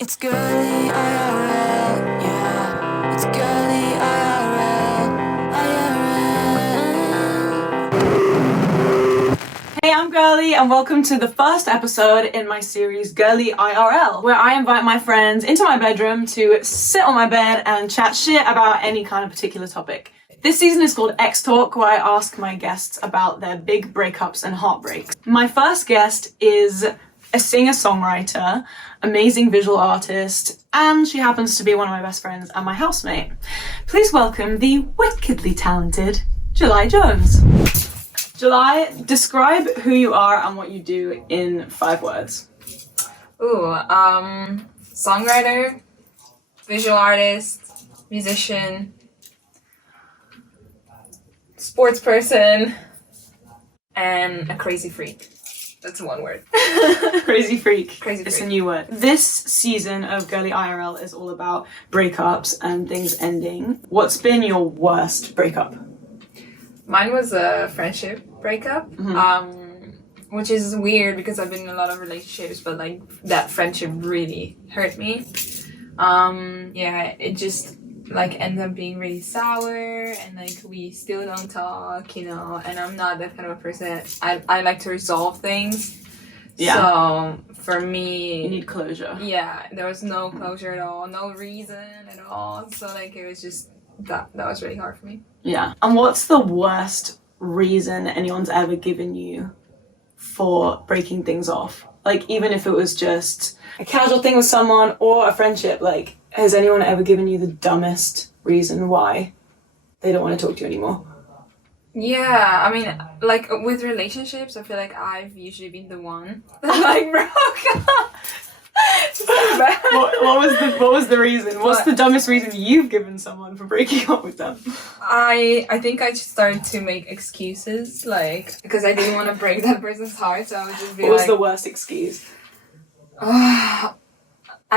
It's Girli IRL, yeah. It's Girli IRL, IRL. Hey, I'm Girli, and welcome to the first episode in my series Girli IRL, where I invite my friends into my bedroom to sit on my bed and chat shit about any kind of particular topic. This season is called X Talk, where I ask my guests about their big breakups and heartbreaks. My first guest is a singer-songwriter, amazing visual artist, and she happens to be one of my best friends and my housemate. Please welcome the wickedly talented Girli Jones. Girli, describe who you are and what you do in 5 words. Songwriter, visual artist, musician, sports person, and a crazy freak. That's one word. Crazy freak. Crazy It's freak. a new word. This season of Girli IRL is all about breakups and things ending. What's been your worst breakup? Mine was a friendship breakup, which is weird because I've been in a lot of relationships, but like that friendship really hurt me. It just like ended up being really sour, and like we still don't talk, and I'm not that kind of a person. I like to resolve things. Yeah. So for me, You need closure. yeah, there was no closure at all, no reason at all. So like it was just that was really hard for me. Yeah. And what's the worst reason anyone's ever given you for breaking things off? Like, even if it was just a casual thing with someone or a friendship, like, has anyone ever given you the dumbest reason why they don't want to talk to you anymore? Yeah, I mean, like with relationships, I feel like I've usually been the one that like broke up. So bad. What was the reason? What's the dumbest reason you've given someone for breaking up with them? I think I just started to make excuses, like because I didn't want to break that person's heart, so I would just be What was like, the worst excuse? I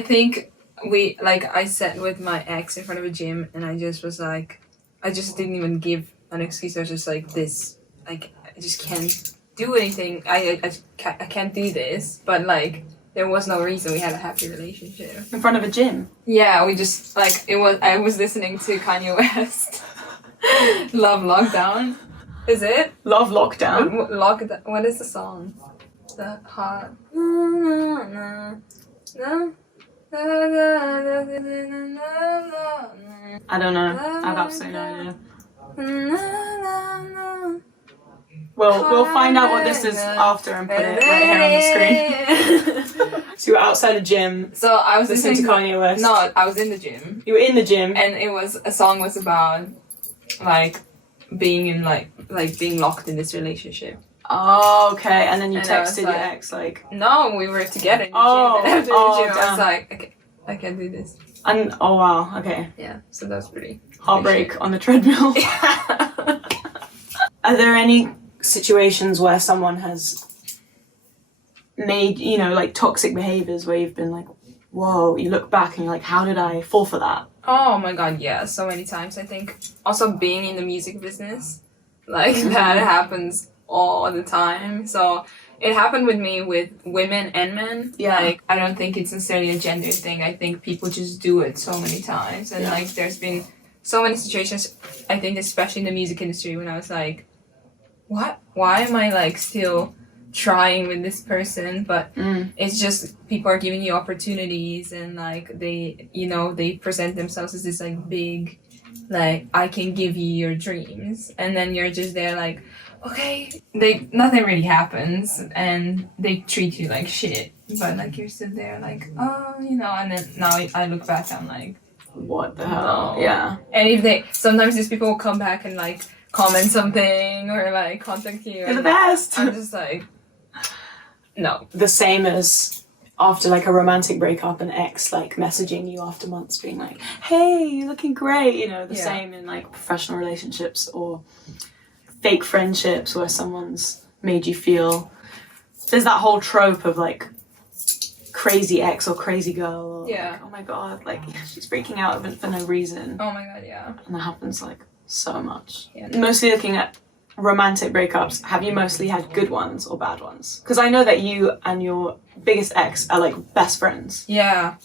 think I sat with my ex in front of a gym, and I just was like, I just didn't even give an excuse. I was just like, this, like, I just can't do anything. I can't do this, but like there was no reason. We had a happy relationship In front of a gym? Yeah, we just like I was listening to Kanye West. Love Lockdown. Is it? Love Lockdown? What is the song? The hot. I don't know. I have absolutely no idea. We'll find out what this is after and put it right here on the screen. So you were outside a gym, So I was listening to Kanye West. No, I was in the gym, You were in the gym. and a song was about like being in like being locked in this relationship. Oh, okay. And then you And I was texted your like- ex, like, No, we were together in the Oh, gym, and after oh, the gym, I damn. was like, okay, I can't do this. and oh wow, okay. Yeah, so that was pretty. Heartbreak on the treadmill. Are there any situations where someone has made, like toxic behaviors where you've been like, whoa, you look back and you're like, how did I fall for that? Oh my god, yeah, so many times. I think also being in the music business, like that happens all the time. So it happened with me with women and men. Yeah. Like I don't think it's necessarily a gender thing. I think people just do it so many times, and like there's been so many situations. I think especially in the music industry when I was like, what? Why am I like still trying with this person? But it's just people are giving you opportunities, and like they present themselves as this like big, like I can give you your dreams, and then you're just there like, okay, nothing really happens, and they treat you like shit, but like you're still there like, oh, and then now I look back, I'm like, What the hell? no. Yeah. And if sometimes these people will come back and like comment something or like contact you, You're the and best. I'm just like, no. The same as after like a romantic breakup, an ex like messaging you after months being like, hey, you're looking great, the Yeah. same in like professional relationships or fake friendships where someone's made you feel, there's that whole trope of like crazy ex or crazy girl or Yeah. like, oh my god, like she's freaking out for no reason. Oh my god, yeah. And that happens like so much. Yeah. Mostly looking at romantic breakups, have you mostly had good ones or bad ones? Because I know that you and your biggest ex are like best friends. Yeah.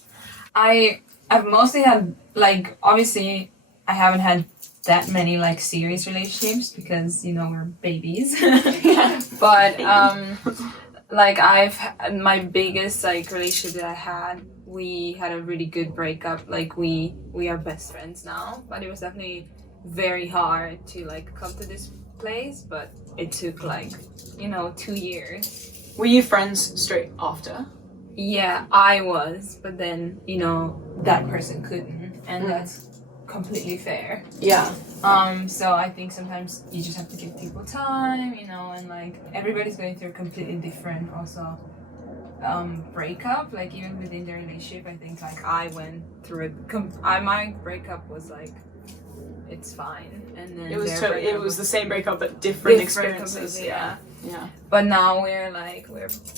I've mostly had, like, obviously I haven't had that many like serious relationships because, you know, we're babies. But like my biggest like relationship that I had, we had a really good breakup. Like we are best friends now, but it was definitely very hard to like come to this place, but it took like, you know, 2 years. Were you friends straight after? Yeah, I was, but then, you know, that person couldn't, and that's completely fair. Yeah. So I think sometimes you just have to give people time, you know, and like everybody's going through a completely different also breakup. Like even within their relationship, I think like I went through my breakup was like, it's fine, and then it was the same breakup but different experiences. Yeah. Yeah. But now we're like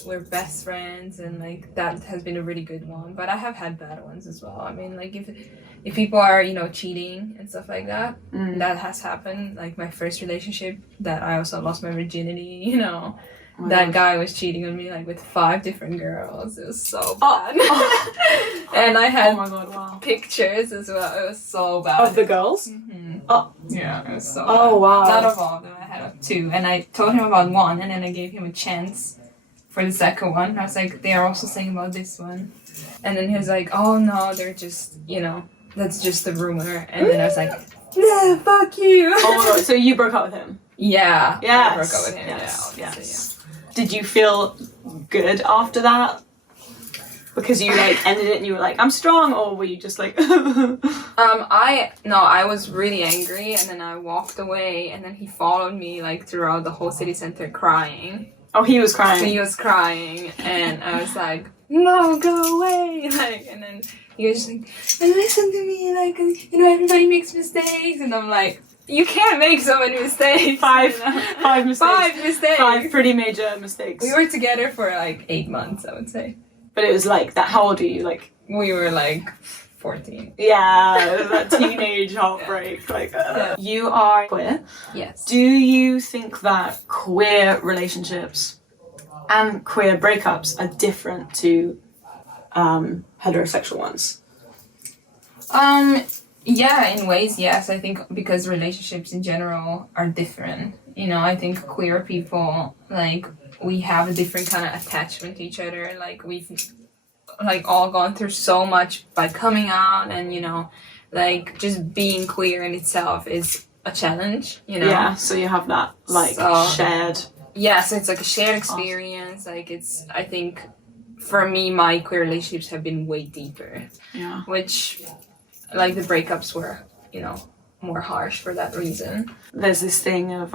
we're best friends, and like that has been a really good one. But I have had bad ones as well. I mean, like if people are, you know, cheating and stuff like that, that has happened. Like my first relationship, that I also lost my virginity, you know. Oh that guy was cheating on me like with 5 different girls. It was so bad. And I had pictures as well. It was so bad. Of the girls? Mm-hmm. Oh. Yeah, it was so bad. Wow. Not of all of them. I had 2. And I told him about one, and then I gave him a chance for the second one. I was like, they are also saying about this one. And then he was like, oh no, they're just, you know, that's just a rumor. And then I was like, yeah, fuck you. Oh my god, so you broke up with him? Yeah. Yes. I broke up with him. Yes. Yeah, Yes. Did you feel good after that? Because you like ended it and you were like, I'm strong, or were you just like I was really angry, and then I walked away, and then he followed me like throughout the whole city center crying. Oh, he was crying. He was crying, and I was like, no, go away. Like, and then he was just like, listen to me, like, you know, everybody makes mistakes, and I'm like, you can't make so many mistakes. 5 mistakes. 5 mistakes. 5 pretty major mistakes. We were together for like 8 months, I would say. But it was like that. How old are you? Like we were like 14. Yeah, it was that teenage heartbreak. Yeah. Like You are queer. Yes. Do you think that queer relationships and queer breakups are different to heterosexual ones? Yeah, in ways, yes. I think because relationships in general are different. You know, I think queer people, like, we have a different kind of attachment to each other. Like, we've, like, all gone through so much by coming out, and, you know, like, just being queer in itself is a challenge, you know? Yeah, so you have that, like, shared... Yeah, so it's, like, a shared experience. Like, it's, I think, for me, my queer relationships have been way deeper. Yeah. Which... like the breakups were, you know, more harsh for that reason. There's this thing of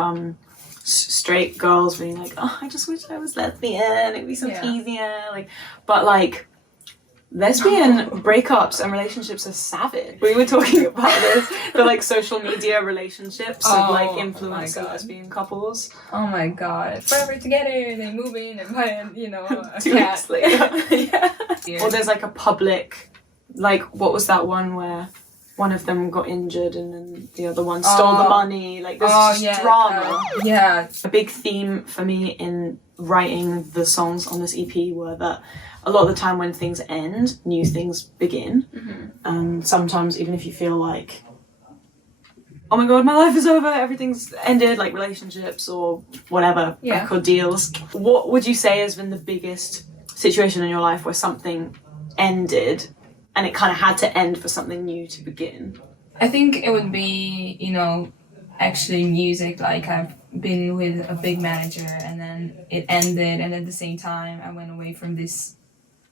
straight girls being like, oh, I just wish I was lesbian, it'd be so easier. Like, but like lesbian breakups and relationships are savage. We were talking about this, the like social media relationships of like influencer lesbian couples. Oh my god. Forever together, they move in and buy, you know, a 2 weeks later. Yeah. Or there's like a public, like, what was that one where one of them got injured and then the other one stole the money? Like, there's just drama. Yeah. A big theme for me in writing the songs on this EP were that a lot of the time when things end, new things begin. Mm-hmm. And sometimes even if you feel like, oh my god, my life is over, everything's ended, like relationships or whatever, record deals. What would you say has been the biggest situation in your life where something ended and it kind of had to end for something new to begin? I think it would be, you know, actually music. Like, I've been with a big manager and then it ended, and at the same time I went away from this,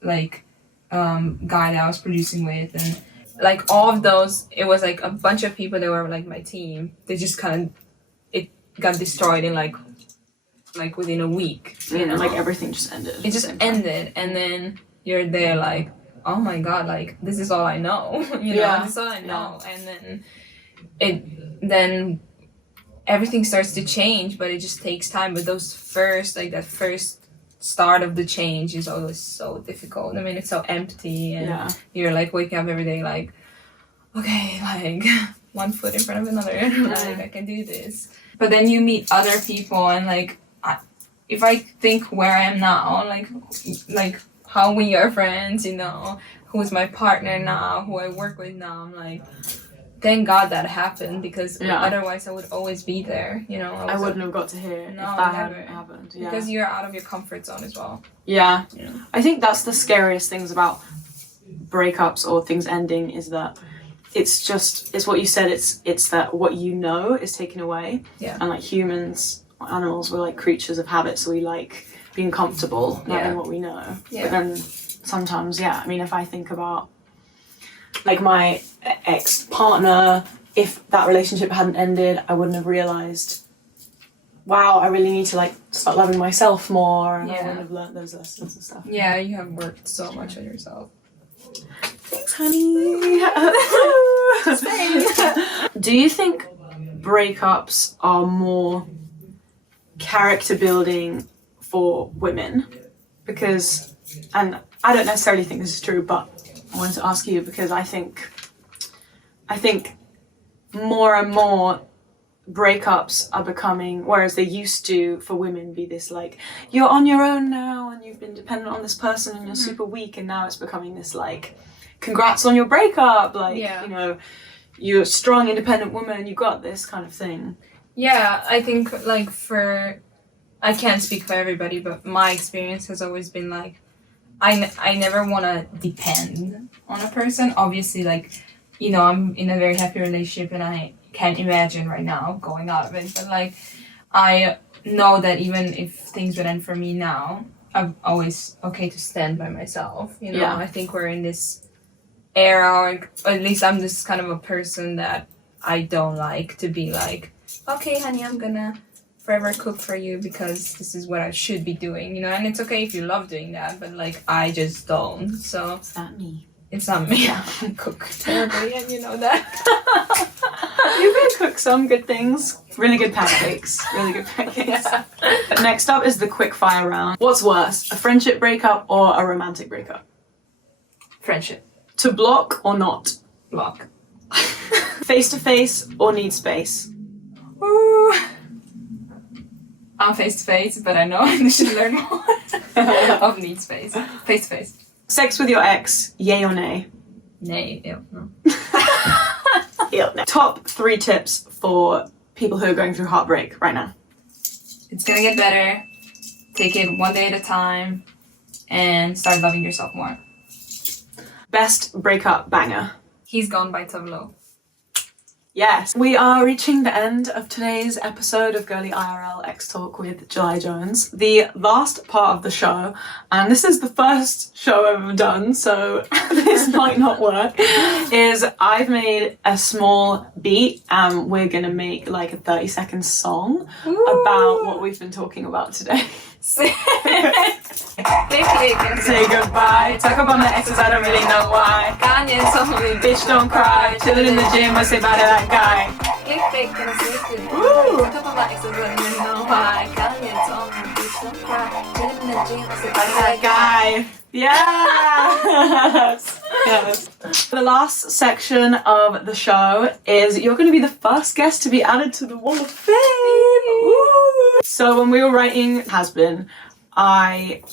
like, guy that I was producing with, and like all of those, it was like a bunch of people that were like my team. They just kind of, it got destroyed in like within a week, you know? Like everything just ended. It just ended, and then you're there like, oh my god, like, this is all I know, you know, this is all I know. And then everything starts to change, but it just takes time. But those first, like, that first start of the change is always so difficult. I mean, it's so empty, and you're like waking up every day like, okay, like, one foot in front of another, like, I can do this. But then you meet other people, and like, if I think where I am now, like how we are friends, you know, who is my partner now, who I work with now, I'm like, thank God that happened, because otherwise I would always be there, you know. I wouldn't have got to hear it if that hadn't happened. Yeah. Because you're out of your comfort zone as well. Yeah. I think that's the scariest things about breakups or things ending, is that it's what you said, it's that what you know is taken away. Yeah. And like humans, animals, we're like creatures of habit, so we like being comfortable knowing what we know. Yeah. But then sometimes, I mean, if I think about like my ex-partner, if that relationship hadn't ended, I wouldn't have realised, wow, I really need to like start loving myself more, and I wouldn't have learnt those lessons and stuff. Yeah, you have worked so much on yourself. Thanks, honey. Do you think breakups are more character building for women? Because, and I don't necessarily think this is true, but I wanted to ask you because I think more and more breakups are becoming, whereas they used to for women be this like, you're on your own now and you've been dependent on this person and you're super weak, and now it's becoming this like, congrats on your breakup, like, you know, you're a strong independent woman, you got this kind of thing. Yeah, I think like I can't speak for everybody, but my experience has always been like, I never want to depend on a person. Obviously, like, you know, I'm in a very happy relationship and I can't imagine right now going out of it. But like, I know that even if things would end for me now, I'm always okay to stand by myself. You know, I think we're in this era, or at least I'm just kind of a person that I don't like to be like, okay, honey, I'm gonna forever cook for you because this is what I should be doing, you know. And it's okay if you love doing that, but like I just don't. So It's not me. It's not me. I cook terribly, and you know that. You can cook some good things. Really good pancakes. Really good pancakes. Next up is the quick fire round. What's worse, a friendship breakup or a romantic breakup? Friendship. To block or not? Block. Face to face or need space? Ooh. I'm face to face, but I know I should learn more of need space. Face to face. Sex with your ex, yay or nay? Nay. Ew, no. Ew, no. Top 3 tips for people who are going through heartbreak right now. It's gonna get better. Take it one day at a time and start loving yourself more. Best breakup banger? He's Gone by Tableau. Yes, we are reaching the end of today's episode of Girli IRL X Talk with July Jones, the last part of the show, and this is the first show I've ever done, so this might not work, is I've made a small beat and we're gonna make like a 30-second song about what we've been talking about today. Say goodbye, talk about my exes, I don't really know why. Kanye told me, bitch don't cry, chillin' in the gym, I say bye to that guy. Woo! Talk about my exes, I don't really know why. Kanye told me, bitch don't cry, chillin' in the gym, I say bye to that guy. Yes! Yes. The last section of the show is you're going to be the first guest to be added to the Wall of Fame. Woo! So when we were writing Has Been, I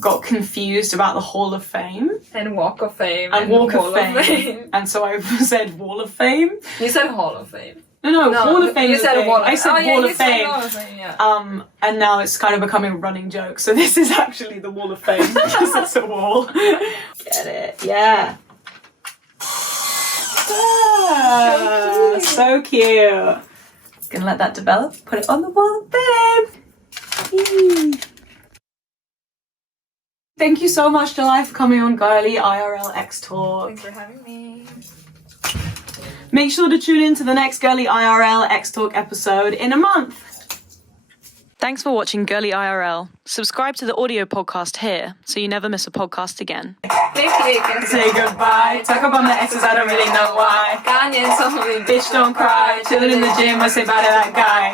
got confused about the Hall of Fame. And Walk of Fame. And Walk of Fame. And so I said Wall of Fame. You said Hall of Fame. No, Hall of Fame. You said Wall of Fame. I said Wall of Fame. Wall of Fame, yeah. And now it's kind of becoming a running joke. So this is actually the Wall of Fame because it's a wall. Get it? Yeah. Ah, so cute. Gonna let that develop. Put it on the Wall of Fame. Thank you so much, July, for coming on Girli IRL X Talk. Thanks for having me. Make sure to tune in to the next Girli IRL X Talk episode in a month. Thanks for watching Girli IRL. Subscribe to the audio podcast here so you never miss a podcast again. Say goodbye. Talk about my exes, I don't really know why. Kanye told me, bitch don't cry. Chillin' in the gym, I say bye to that guy.